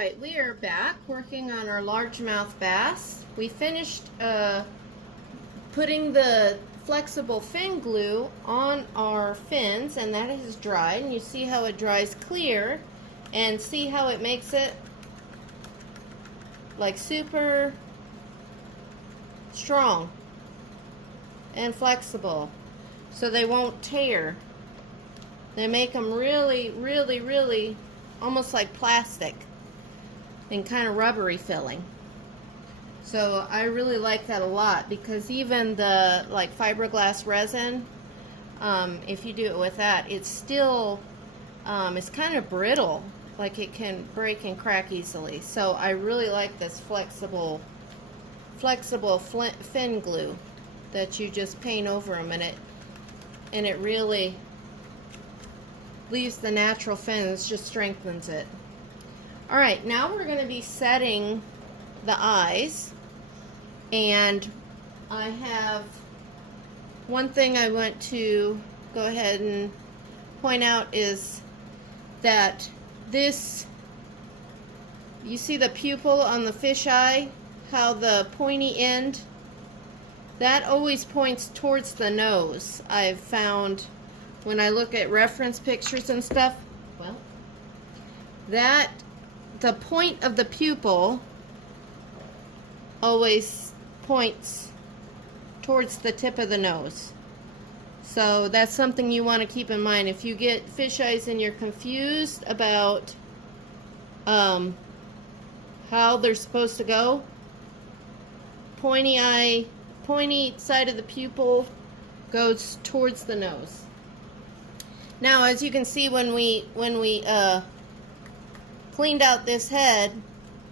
Alright, we are back working on our largemouth bass. We finished putting the flexible fin glue on our fins, and that has dried. And you see how it dries clear, and see how it makes it like super strong and flexible so they won't tear. They make them really, really, really almost like plastic and kind of rubbery feeling. So I really like that a lot, because even the like fiberglass resin, if you do it with that, it's still it's kind of brittle, like it can break and crack easily. So I really like this flexible fin glue that you just paint over them, and it really leaves the natural fins, just strengthens it. Alright, now we're going to be setting the eyes, and I have one thing I want to go ahead and point out is that this, you see the pupil on the fisheye, how the pointy end, that always points towards the nose. I've found when I look at reference pictures and stuff, well, that the point of the pupil always points towards the tip of the nose. So that's something you want to keep in mind. If you get fish eyes and you're confused about how they're supposed to go, pointy side of the pupil goes towards the nose. Now, as you can see, when we cleaned out this head,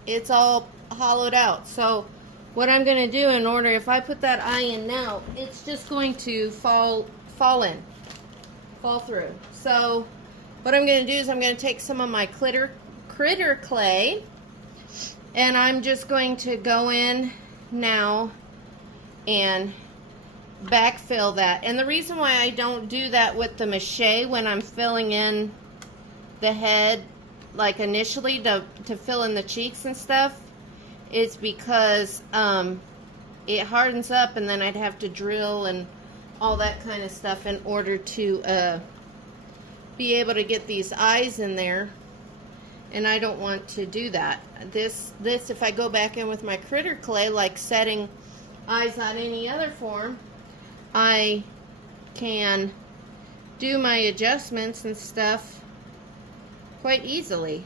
it's all hollowed out. So what I'm going to do, in order, if I put that eye in now, it's just going to fall through. So what I'm going to do is I'm going to take some of my critter clay, and I'm just going to go in now and backfill that. And the reason why I don't do that with the mache when I'm filling in the head, like initially to fill in the cheeks and stuff, is because it hardens up, and then I'd have to drill and all that kind of stuff in order to be able to get these eyes in there, and I don't want to do that. This if I go back in with my critter clay, like setting eyes on any other form, I can do my adjustments and stuff quite easily.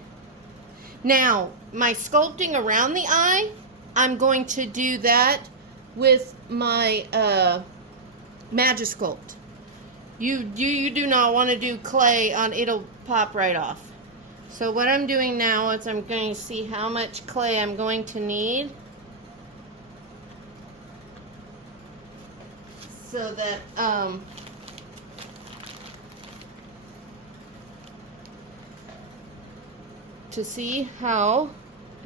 Now, my sculpting around the eye, I'm going to do that with my Magisculpt. You do not want to do clay on, it'll pop right off. So what I'm doing now is I'm going to see how much clay I'm going to need, so that to see how,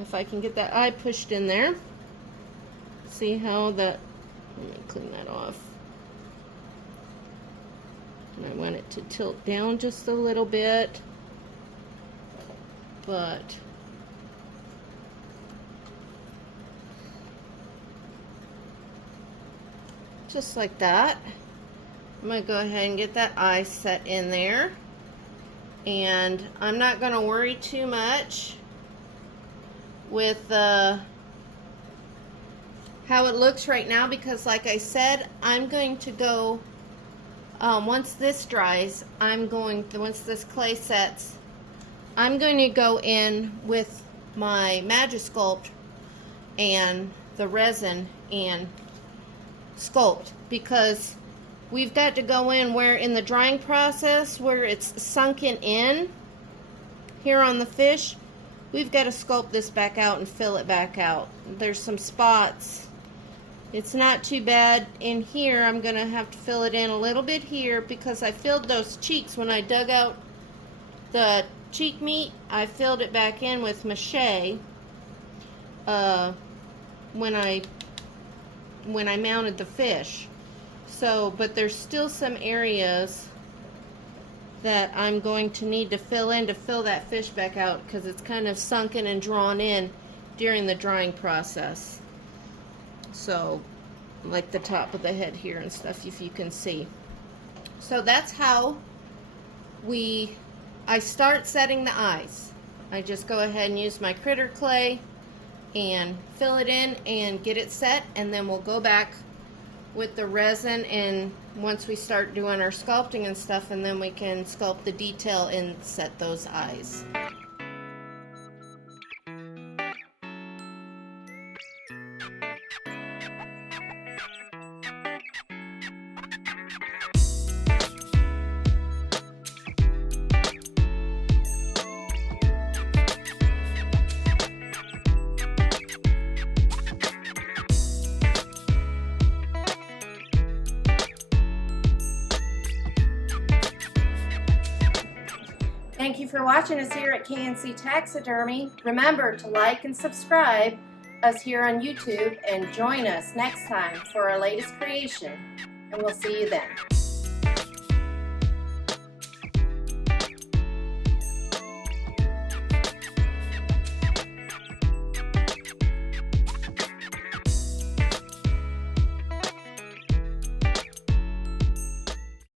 if I can get that eye pushed in there, see how that, let me clean that off. And I want it to tilt down just a little bit, but just like that. I'm going to go ahead and get that eye set in there. And I'm not going to worry too much with how it looks right now, because like I said, I'm going to go, once this dries, once this clay sets, I'm going to go in with my Magisculpt and the resin and sculpt, because we've got to go in where in the drying process, where it's sunken in here on the fish, we've got to sculpt this back out and fill it back out. There's some spots. It's not too bad in here. I'm going to have to fill it in a little bit here, because I filled those cheeks when I dug out the cheek meat. I filled it back in with mache when I mounted the fish. So, but there's still some areas that I'm going to need to fill in to fill that fish back out, because it's kind of sunken and drawn in during the drying process. So, like the top of the head here and stuff, if you can see. So that's how I start setting the eyes. I just go ahead and use my critter clay and fill it in and get it set, and then we'll go back with the resin, and once we start doing our sculpting and stuff, and then we can sculpt the detail and set those eyes. Thank you for watching us here at KNC Taxidermy. Remember to like and subscribe us here on YouTube, and join us next time for our latest creation. And we'll see you then.